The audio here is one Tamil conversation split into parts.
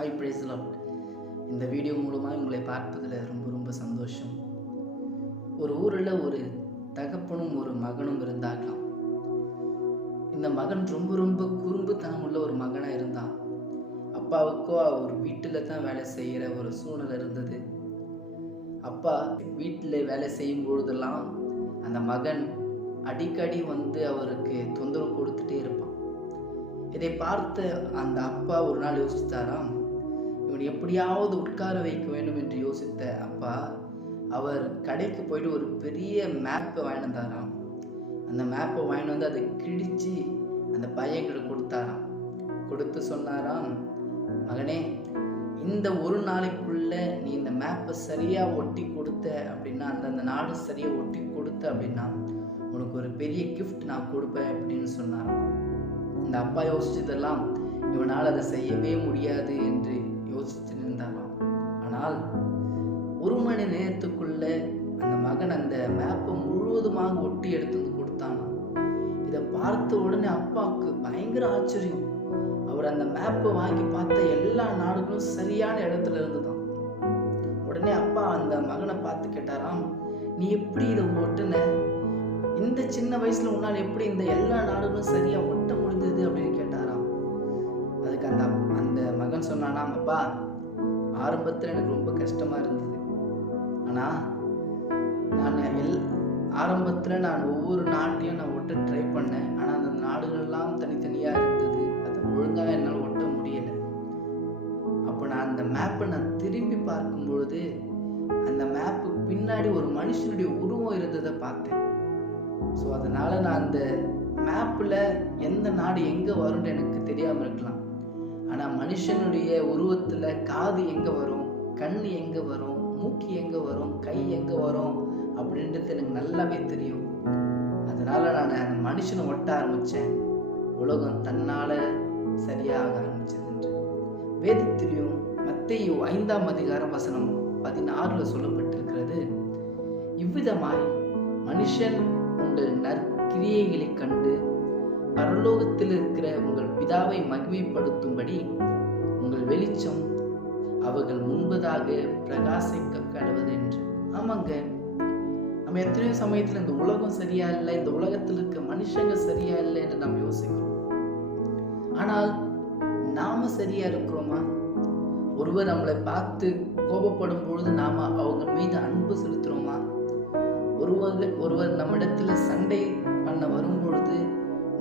Hi praise lord. இந்த வீடியோ மூலமாக உங்களை பார்ப்பதில் ரொம்ப ரொம்ப சந்தோஷம். ஒரு ஊரில் ஒரு தகப்பனும் ஒரு மகனும் இருந்தாங்களாம். இந்த மகன் ரொம்ப ரொம்ப குறும்புத்தனம் உள்ள ஒரு மகனாக இருந்தான். அப்பாவுக்கோ ஒரு வீட்டில் தான் வேலை செய்கிற ஒரு சூழ்நிலை இருந்தது. அப்பா வீட்டில் வேலை செய்யும் பொழுதெல்லாம் அந்த மகன் அடிக்கடி வந்து அவருக்கு தொந்தரவு கொடுத்துட்டே இருப்பான். இதை பார்த்து அந்த அப்பா ஒரு நாள் யோசித்தாராம், இவன் எப்படியாவது உட்கார வைக்க வேண்டும் என்று யோசித்த அப்பா அவர் கடைக்கு போயிட்டு ஒரு பெரிய மேப்பை வாங்கிட்டு வந்தாராம். அந்த மேப்பை வாங்கிட்டு வந்து அதை கிழிச்சு அந்த பையன்கிட்ட கொடுத்தாராம். கொடுத்து சொன்னாராம், மகனே, இந்த ஒரு நாளைக்குள்ள நீ இந்த மேப்பை சரியா ஒட்டி கொடுத்த அப்படின்னா, அந்த நாடு சரியா ஒட்டி கொடுத்த அப்படின்னா உனக்கு ஒரு பெரிய கிஃப்ட் நான் கொடுப்பேன் அப்படின்னு சொன்னாராம். இந்த அப்பா யோசிச்சதெல்லாம் இவனால் அதை செய்யவே முடியாது என்று யோசித்து நின்றாராம். ஆனால் ஒரு மணி நேரத்துக்குள்ள அந்த மகன் அந்த மேப்பை முழுவதுமாக ஒட்டி எடுத்து வந்து கொடுத்தானாம். இதை பார்த்த உடனே அப்பாவுக்கு பயங்கர ஆச்சரியம். அவர் அந்த மேப்பை வாங்கி பார்த்த எல்லா நாடுகளும் சரியான இடத்துல இருந்துதான். உடனே அப்பா அந்த மகனை பார்த்து கேட்டாராம், நீ எப்படி இதை ஒட்டுன? இந்த சின்ன வயசுல உன்னால் எப்படி இந்த எல்லா நாடுகளும் சரியா ஒட்ட முடிஞ்சது அப்படின்னு கேட்டாராம். அதுக்கு அந்த மகன் சொன்னானாம், அப்பா, ஆரம்பத்துல எனக்கு ரொம்ப கஷ்டமா இருந்தது. ஆனா ஆரம்பத்துல நான் ஒவ்வொரு நாட்டையும் நான் ஒட்ட ட்ரை பண்ணேன். ஆனா அந்த நாடுகள் எல்லாம் தனித்தனியா இருந்தது. அதை ஒழுங்கா என்னால் ஒட்ட முடியல. அப்ப நான் அந்த மேப்பை நான் திரும்பி பார்க்கும் பொழுது அந்த மேப்புக்கு பின்னாடி ஒரு மனுஷனுடைய உருவம் இருந்ததை பார்த்தேன். ஸோ அதனால நான் அந்த மேப்பில் எந்த நாடு எங்கே வரும்னு எனக்கு தெரியாமல் இருக்கலாம். ஆனால் மனுஷனுடைய உருவத்தில் காது எங்கே வரும், கண் எங்கே வரும், மூக்கு எங்கே வரும், கை எங்கே வரும் அப்படின்றது எனக்கு நல்லாவே தெரியும். அதனால நான் அந்த மனுஷனை ஒட்ட ஆரம்பித்தேன். உலகம் தன்னால் சரியாக ஆரம்பிச்சது. வேதத்திலையும் மத்தேயு 5ஆம் அதிகாரம் வசனம் 16 சொல்லப்பட்டிருக்கிறது, இவ்விதமாய் மனுஷன் உங்கள் நற்கிரியைகளை கண்டு பரலோகத்தில் இருக்கிற உங்கள் பிதாவை மகிமைப்படுத்தும்படி உங்கள் வெளிச்சம் அவர்கள் முன்பதாக பிரகாசிக்க கடவுது என்று. ஆமாங்க, நம்ம எத்தனையோ சமயத்துல இந்த உலகம் சரியா இல்லை, இந்த உலகத்தில் இருக்க மனுஷங்க சரியா இல்லை என்று நாம் யோசிக்கிறோம். ஆனால் நாம சரியா இருக்கிறோமா? ஒருவர் நம்மளை பார்த்து கோபப்படும் பொழுது நாம அவங்க மீது அன்பு செலுத்துறோமா? ஒருவர் நம்மிடத்துல சண்டை பண்ண வரும் பொழுது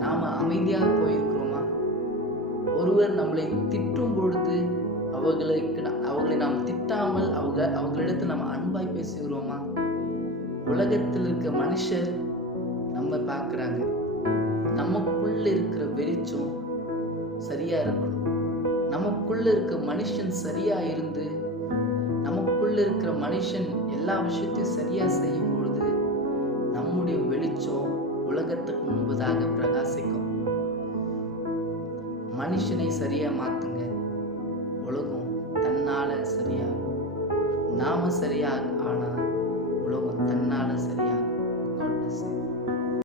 நாம அமைதியாக போயிருக்கிறோமா? ஒருவர் நம்மளை திட்டும் பொழுது அவர்களை நாம் திட்டாமல் அவங்களிடத்தில் நம்ம அன்பாய் பேசுகிறோமா? உலகத்தில் இருக்க மனுஷர் நம்ம பார்க்குறாங்க. நமக்குள்ள இருக்கிற வெளிச்சம் சரியா இருக்கணும். நமக்குள்ள இருக்க மனுஷன் சரியா இருந்து நமக்குள்ள இருக்கிற மனுஷன் எல்லா விஷயத்தையும் சரியா செய்யும் பொழுது நம்முடைய வெளிச்சம் உலகத்துக்கு முன்பதாக பிரகாசிக்கும். மனுஷனை சரியா மாத்துங்க, உலகம் தன்னால சரியாகும். நாம சரியாக ஆனா உலகம் தன்னால சரியாகும். God bless you.